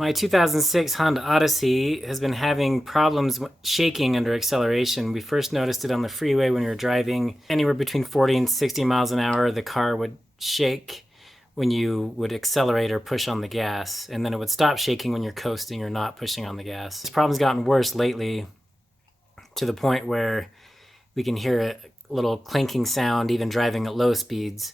My 2006 Honda Odyssey has been having problems shaking under acceleration. We first noticed it on the freeway when we were driving anywhere between 40 and 60 miles an hour. The car would shake when you would accelerate or push on the gas, and then it would stop shaking when you're coasting or not pushing on the gas. This problem's gotten worse lately to the point where we can hear a little clanking sound even driving at low speeds.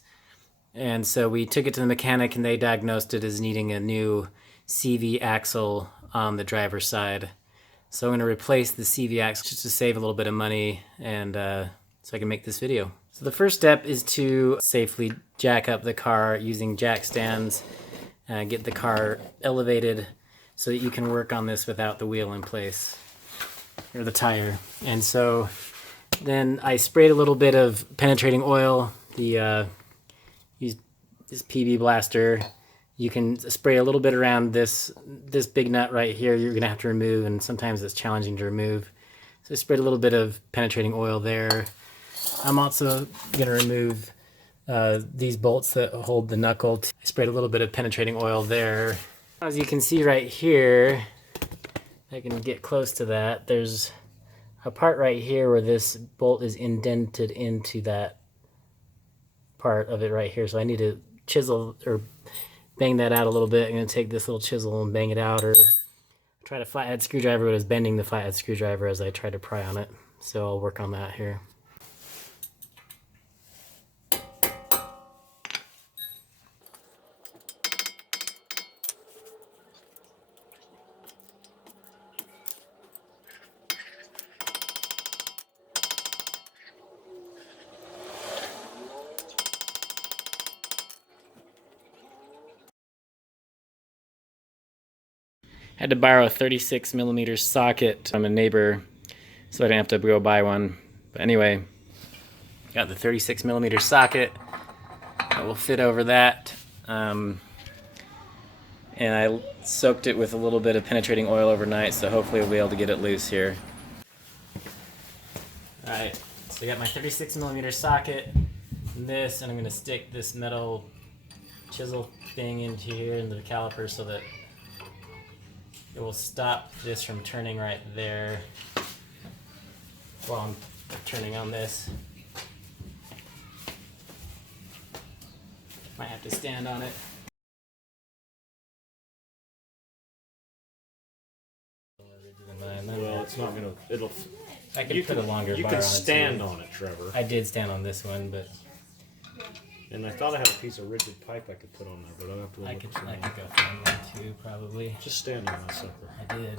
And so we took it to the mechanic and they diagnosed it as needing a new CV axle on the driver's side. So I'm going to replace the CV axle just to save a little bit of money and so I can make this video. So the first step is to safely jack up the car using jack stands, get the car elevated so that you can work on this without the wheel in place, or the tire. And so then I sprayed a little bit of penetrating oil, used this PB blaster. You can spray a little bit around this big nut right here. You're gonna have to remove, and sometimes it's challenging to remove. So I sprayed a little bit of penetrating oil there. I'm also gonna remove these bolts that hold the knuckle. I sprayed a little bit of penetrating oil there. As you can see right here, I can get close to that. There's a part right here where this bolt is indented into that part of it right here. So I need to chisel or bang that out a little bit. I'm going to take this little chisel and bang it out, or try to flathead screwdriver, but I was bending the flathead screwdriver as I tried to pry on it. So I'll work on that here. I had to borrow a 36 millimeter socket from a neighbor so I didn't have to go buy one. But anyway, got the 36 millimeter socket that will fit over that. And I soaked it with a little bit of penetrating oil overnight, so hopefully we'll be able to get it loose here. Alright, so I got my 36 millimeter socket and this, and I'm going to stick this metal chisel thing into here into the caliper so that it will stop this from turning right there while I'm turning on this. Might have to stand on it. Well, it's not gonna. It'll. I can put a longer bar on it. You can stand on it, Trevor. I did stand on this one, but. And I thought I had a piece of rigid pipe I could put on there, but I'll have to look. I could go find one too, probably. Just stand on that sucker. I did.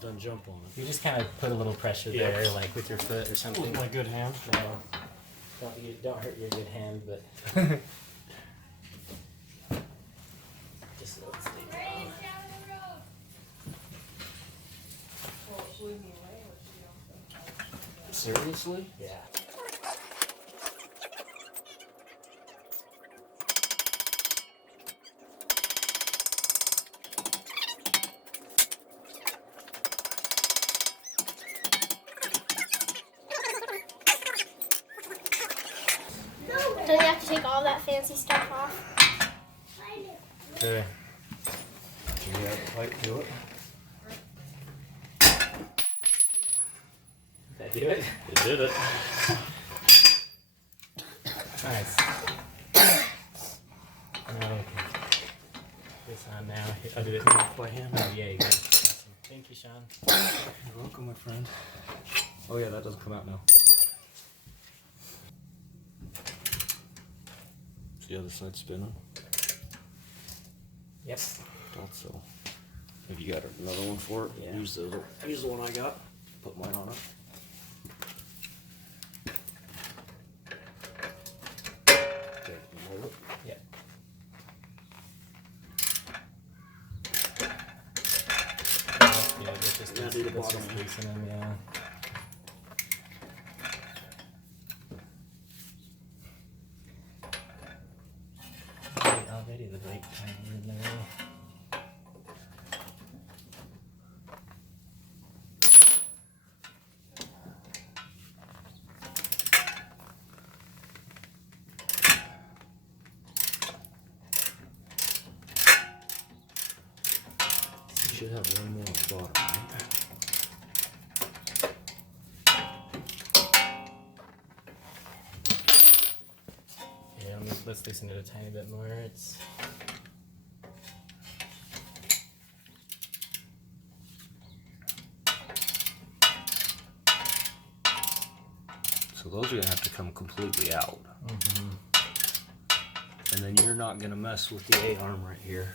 Then jump on it. You just kind of put a little pressure there, like with your foot or something. With my good hand. No, don't hurt your good hand, but just let it stay down. Seriously? Yeah. Don't you have to take all that fancy stuff off? Okay. Do you have the pipe to it? Did that do it? It did it. Nice. Okay. This on now. I'll do it by hand. Oh, yeah, you got it. Awesome. Thank you, Sean. You're welcome, my friend. Oh yeah, that doesn't come out now. Is the other side spinning? Yep. Thought so. Have you got another one for it? Yeah. Use the one I got. Put mine on it. Okay, hold it. Yep. Yeah, this just Yeah, do the this bottom just here. loosen them, yeah. Already the brake time in there. should have one more on the bottom, right? Yeah, let's loosen it a tiny bit more. It's So those are gonna have to come completely out. And then you're not gonna mess with the A-arm right here,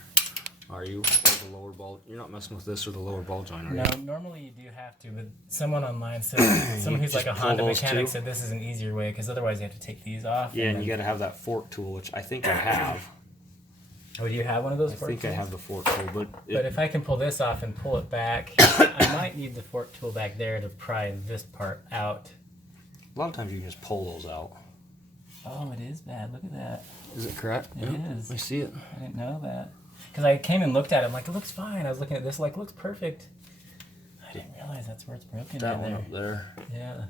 are you? Or the lower ball. You're not messing with this or the lower ball joint, are you? no, normally you do have to, but someone online said, someone who's like a just pull Honda those mechanic two? said this is an easier way because otherwise you have to take these off. Yeah, and then- you gotta have that fork tool, which I think I have. Oh, do you have one of those? I fork think I tools? have the fork tool, but But if I can pull this off and pull it back, I might need the fork tool back there to pry this part out. a lot of times you can just pull those out. Oh, it is bad. Look at that. Is it correct? It is. I see it. I didn't know that. Because I came and looked at it. I'm like, it looks fine. I was looking at this, like, looks perfect. I didn't realize that's where it's broken. That right one there. up there. Yeah.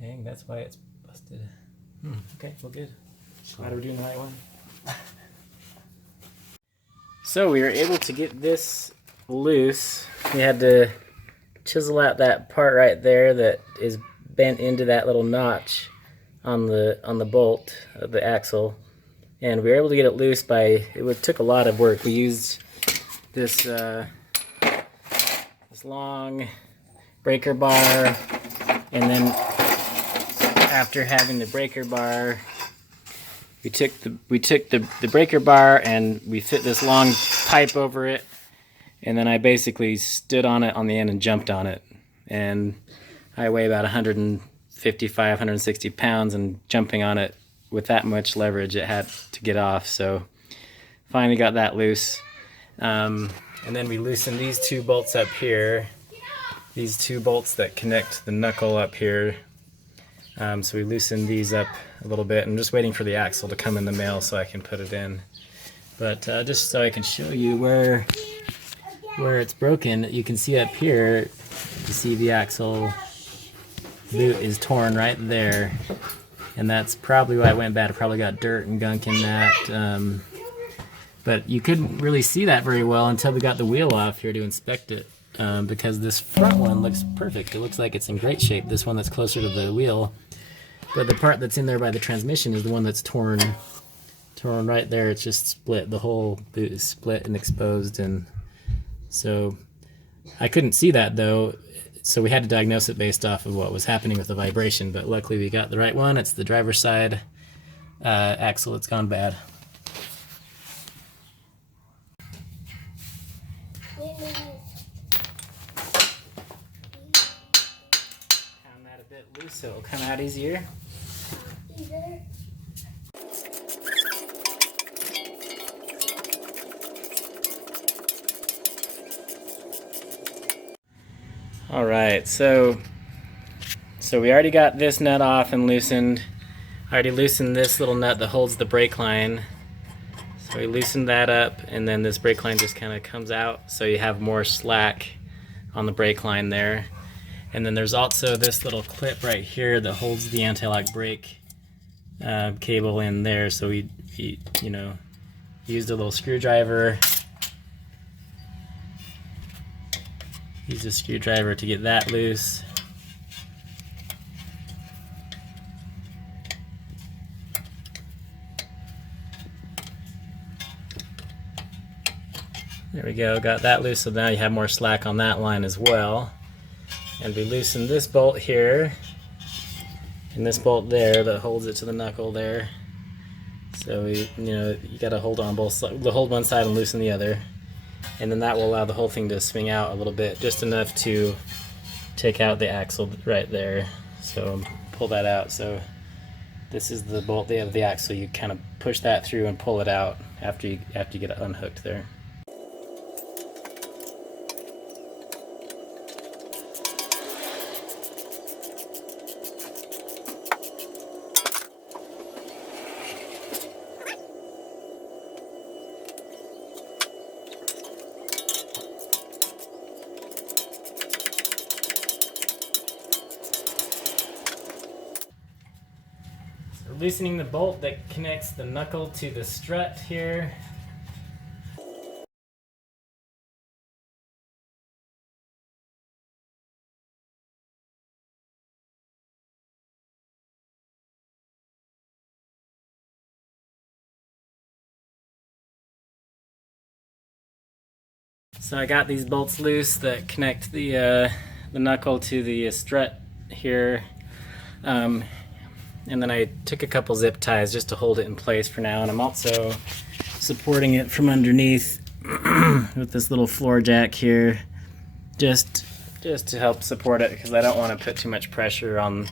Dang, that's why it's busted. Okay, well, good. Glad we're doing the right one. So we were able to get this loose. We had to chisel out that part right there that is bent into that little notch on the bolt of the axle, and we were able to get it loose by, it took a lot of work. We used this this long breaker bar, and then after having the breaker bar, we took the breaker bar and we fit this long pipe over it, and then I basically stood on it on the end and jumped on it, and I weigh about 155, 160 pounds, and jumping on it with that much leverage, it had to get off. So finally got that loose. And then we loosened these two bolts up here, these two bolts that connect the knuckle up here. So we loosened these up a little bit. I'm just waiting for the axle to come in the mail so I can put it in. But just so I can show you where it's broken, you can see up here, you see the axle boot is torn right there, and that's probably why it went bad. It probably got dirt and gunk in that, but you couldn't really see that very well until we got the wheel off here to inspect it, because this front one looks perfect. It looks like it's in great shape, this one that's closer to the wheel, but the part that's in there by the transmission is the one that's torn right there. It's just split. The whole boot is split and exposed, and so I couldn't see that though. So we had to diagnose it based off of what was happening with the vibration, but luckily we got the right one. It's the driver's side axle that's gone bad. Pound that a bit loose so it'll come out easier. All right, so we already got this nut off and loosened. I already loosened this little nut that holds the brake line. So we loosened that up, and then this brake line just kind of comes out, so you have more slack on the brake line there. And then there's also this little clip right here that holds the anti-lock brake cable in there. So we you know, used a little screwdriver. Use a screwdriver to get that loose. There we go, got that loose, so now you have more slack on that line as well. And we loosen this bolt here, and this bolt there that holds it to the knuckle there. So you gotta hold on both sides, hold one side and loosen the other. And then that will allow the whole thing to swing out a little bit, just enough to take out the axle right there. So pull that out. So this is the bolt of the axle. You kind of push that through and pull it out after you get it unhooked there. Loosening the bolt that connects the knuckle to the strut here. So I got these bolts loose that connect the knuckle to the strut here. And then I took a couple zip ties just to hold it in place for now. And I'm also supporting it from underneath with this little floor jack here, just to help support it, because I don't want to put too much pressure on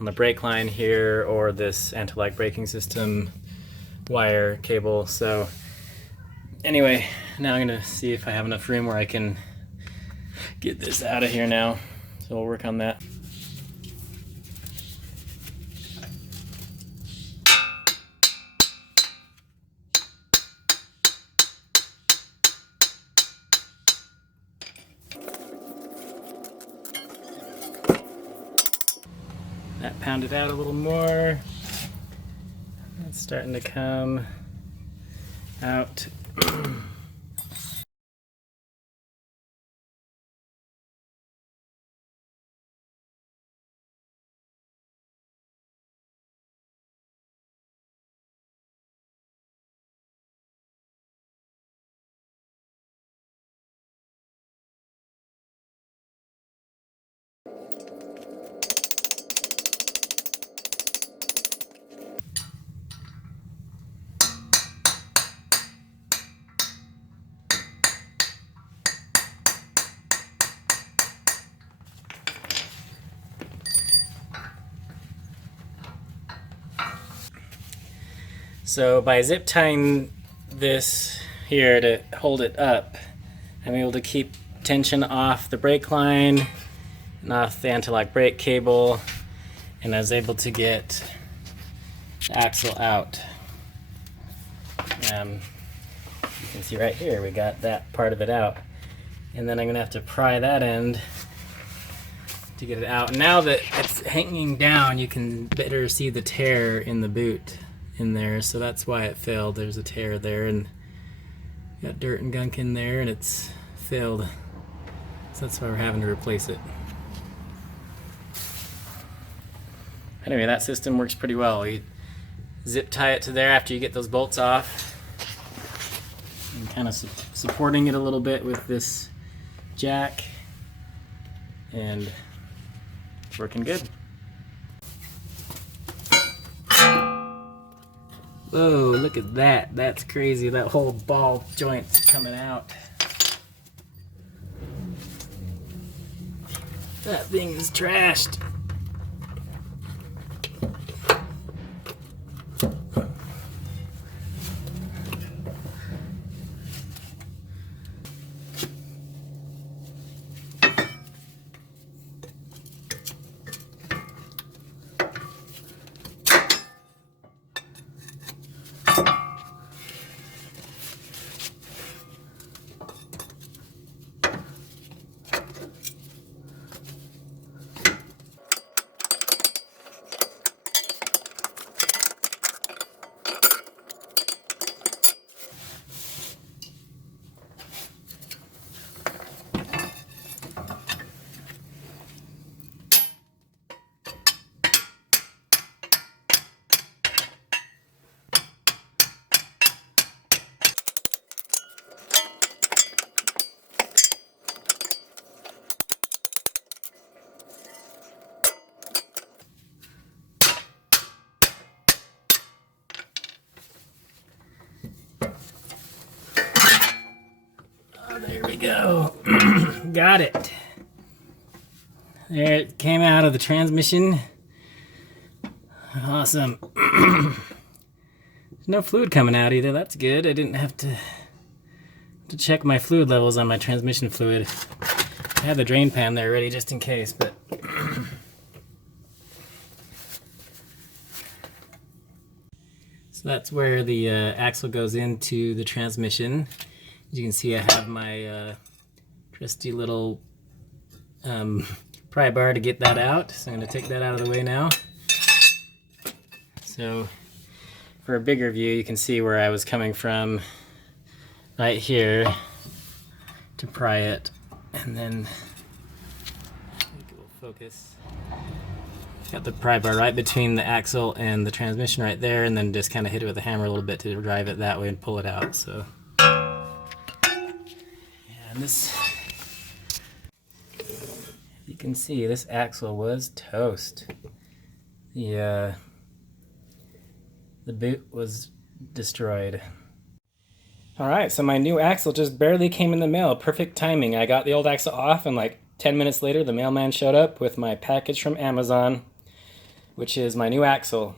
the brake line here or this anti-lock braking system wire cable. So anyway, now I'm gonna see if I have enough room where I can get this out of here now. So we'll work on that. That pounded out a little more. It's starting to come out. So by zip tying this here to hold it up, I'm able to keep tension off the brake line and off the anti-lock brake cable, and I was able to get the axle out. You can see right here we got that part of it out, and then I'm gonna have to pry that end to get it out. Now that it's hanging down, you can better see the tear in the boot in there, so that's why it failed. There's a tear there, and got dirt and gunk in there, and it's failed. So that's why we're having to replace it. Anyway, that system works pretty well. You zip tie it to there after you get those bolts off, and kind of supporting it a little bit with this jack, and it's working good. Whoa, look at that. That's crazy. That whole ball joint's coming out. That thing is trashed. There we go. Got it. There it came out of the transmission. Awesome. No fluid coming out either. That's good. I didn't have to check my fluid levels on my transmission fluid. I had the drain pan there ready just in case, but so that's where the axle goes into the transmission. As you can see, I have my trusty little pry bar to get that out. So I'm going to take that out of the way now. So for a bigger view, you can see where I was coming from right here to pry it. And then, make it a little focus. Got the pry bar right between the axle and the transmission right there, and then just kind of hit it with a hammer a little bit to drive it that way and pull it out. So yeah, And this, you can see this axle was toast. The boot was destroyed. Alright, so my new axle just barely came in the mail. Perfect timing. I got the old axle off and like 10 minutes later the mailman showed up with my package from Amazon, which is my new axle.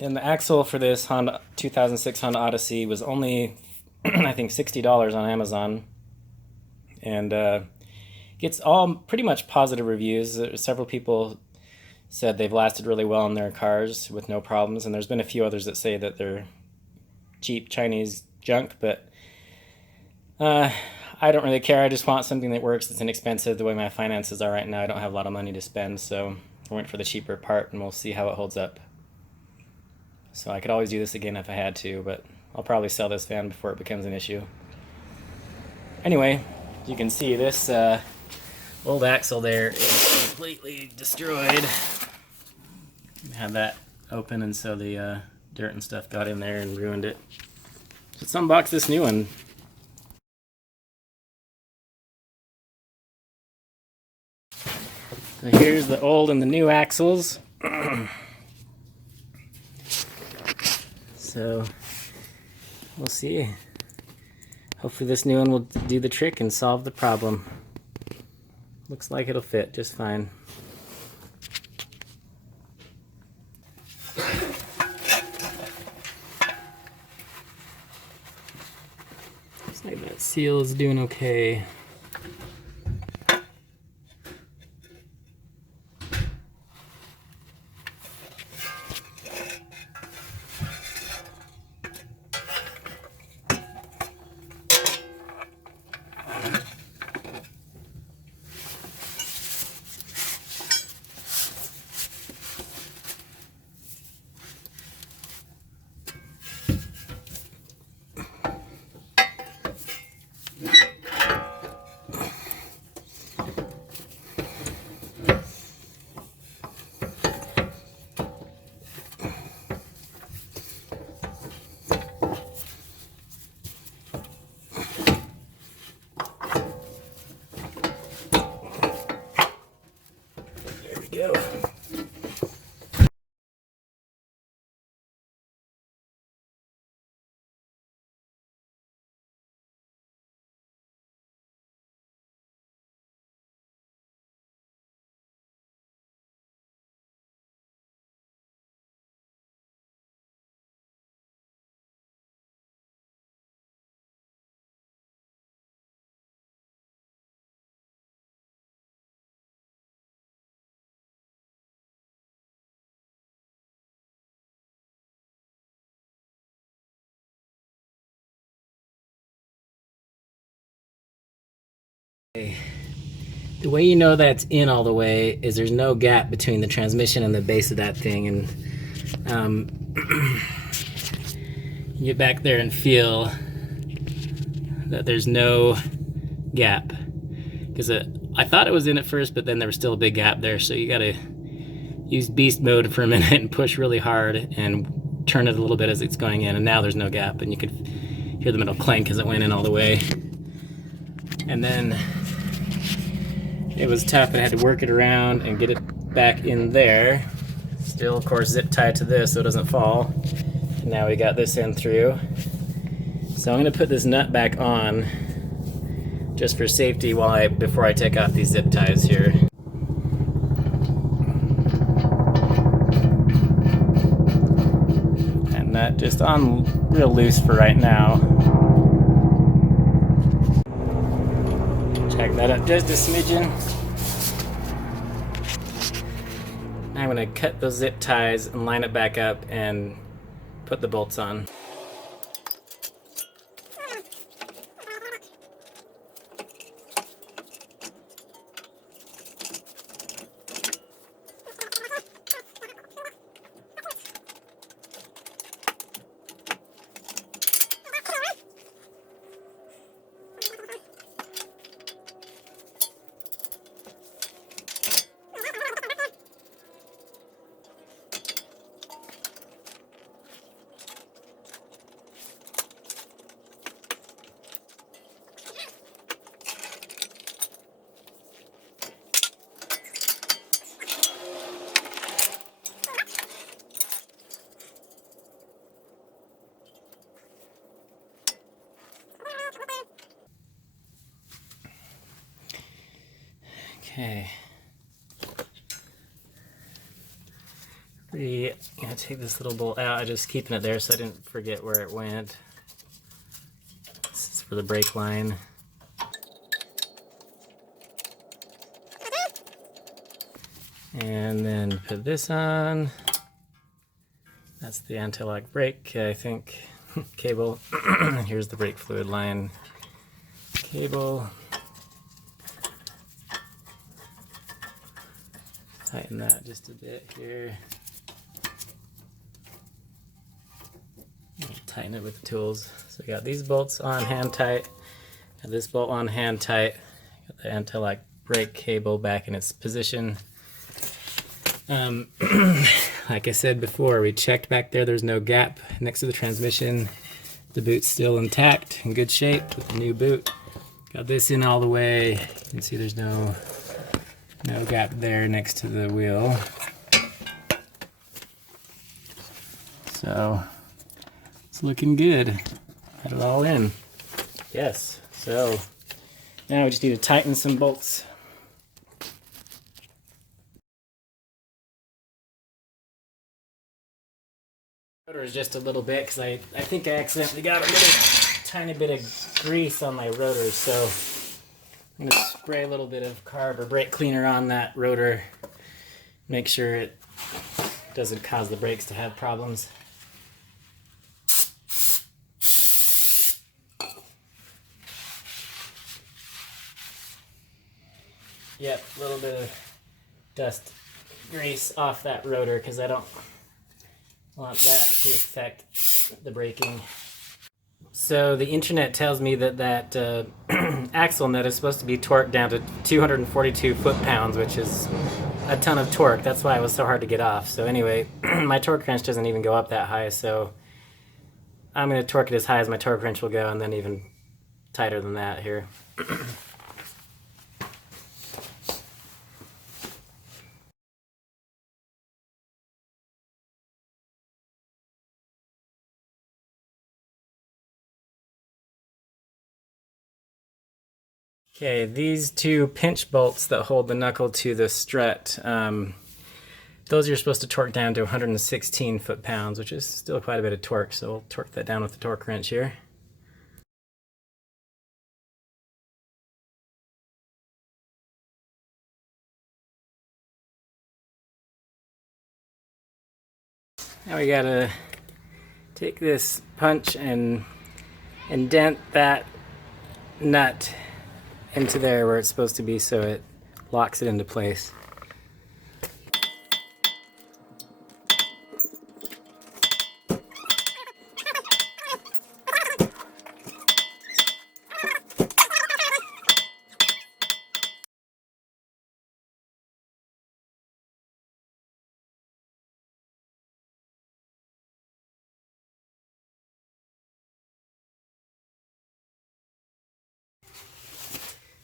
And the axle for this 2006 Honda Odyssey was only, I think, $60 on Amazon. And gets all pretty much positive reviews. Several people said they've lasted really well in their cars with no problems, and there's been a few others that say that they're cheap Chinese junk, but I don't really care. I just want something that works, that's inexpensive. The way my finances are right now, I don't have a lot of money to spend, so I went for the cheaper part, and we'll see how it holds up. So I could always do this again if I had to, but I'll probably sell this van before it becomes an issue. Anyway, you can see this old axle there is completely destroyed. I had that open, and so the dirt and stuff got in there and ruined it. Let's unbox this new one. So here's the old and the new axles. So we'll see. Hopefully this new one will do the trick and solve the problem. Looks like it'll fit just fine. Looks like that seal is doing okay. Go. The way you know that's in all the way is there's no gap between the transmission and the base of that thing, and you get back there and feel that there's no gap, because I thought it was in at first, but then there was still a big gap there, so you gotta use beast mode for a minute and push really hard and turn it a little bit as it's going in, and now there's no gap, and you could hear the metal clank as it went in all the way. And then it was tough, and I had to work it around and get it back in there. Still, of course, zip tied to this so it doesn't fall. And now we got this end through. So I'm going to put this nut back on just for safety before I take off these zip ties here. And nut just on real loose for right now. Check that up just a smidgen. Now I'm going to cut those zip ties and line it back up and put the bolts on. Okay. I'm gonna take this little bolt out. I'm just keeping it there so I didn't forget where it went. This is for the brake line. And then put this on. That's the anti-lock brake, I think, cable. Here's the brake fluid line cable. Tighten that just a bit here. Tighten it with the tools. So we got these bolts on hand tight. Got this bolt on hand tight. Got the anti-lock brake cable back in its position. Like I said before, we checked back there. There's no gap next to the transmission. The boot's still intact, in good shape with the new boot. Got this in all the way. You can see there's no gap there next to the wheel. So it's looking good. Got it all in. Yes. So now we just need to tighten some bolts. Rotor is just a little bit because I think I accidentally got a tiny bit of grease on my rotor, so I'm going to spray a little bit of carb or brake cleaner on that rotor. Make sure it doesn't cause the brakes to have problems. Yep, a little bit of dust grease off that rotor because I don't want that to affect the braking. So the internet tells me that axle nut is supposed to be torqued down to 242 foot-pounds, which is a ton of torque. That's why it was so hard to get off. So anyway, my torque wrench doesn't even go up that high, so I'm going to torque it as high as my torque wrench will go, and then even tighter than that here. Okay, these two pinch bolts that hold the knuckle to the strut, those you're supposed to torque down to 116 foot-pounds, which is still quite a bit of torque, so we'll torque that down with the torque wrench here. Now we gotta take this punch and indent that nut into there where it's supposed to be so it locks it into place.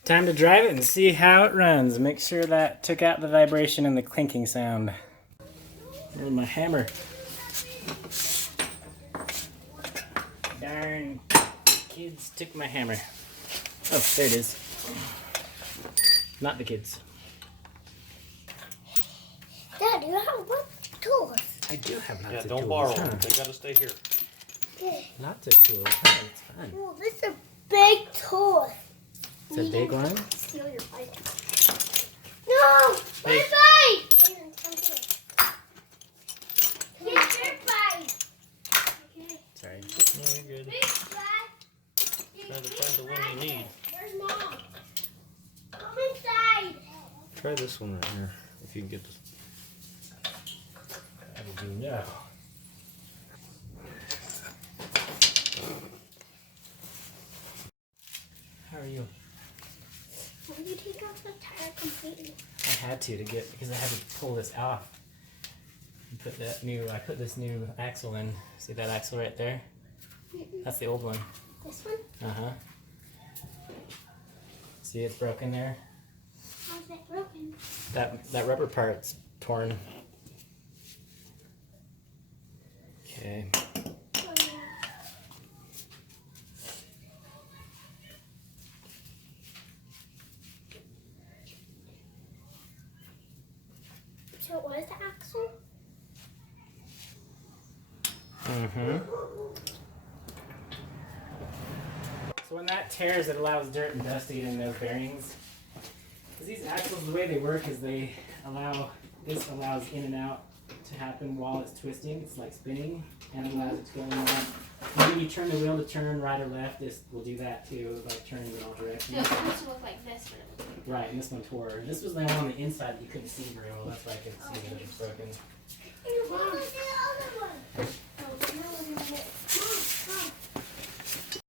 Time to drive it and see how it runs. Make sure that took out the vibration and the clinking sound. Where's my hammer? Darn kids took my hammer. Oh, there it is. Not the kids. Dad, you have what tools? I do have lots of tools. Don't borrow them. They gotta stay here. Okay. Lots of tools. Oh, it's fun. Oh, this is a big tool. It's a big one? Steal your bike. No! My bike! Get your bike! Okay. Sorry. No, you're good. Big bike! Trying to find the one you need. There's Mom. Come inside. Try this one right here, if you can get this. How do you know? How are you? Why did you take off the tire completely? I had to get because I had to pull this off. And I put this new axle in. See that axle right there? That's the old one. This one? Uh-huh. See it's broken there? How's that broken? That rubber part's torn. Okay. Oh, yeah. So it was the axle? Mm-hmm. So when that tears, it allows dirt and dust to get in those bearings. Because these axles, the way they work is this allows in and out to happen while it's twisting. It's like spinning, and it allows it to go in and out. And when you turn the wheel to turn right or left, this will do that too, like turning in all directions. So it's supposed to look like this when it was Right, and this one tore. This was the one on the inside that you couldn't see very well. That's why I couldn't see that it was broken.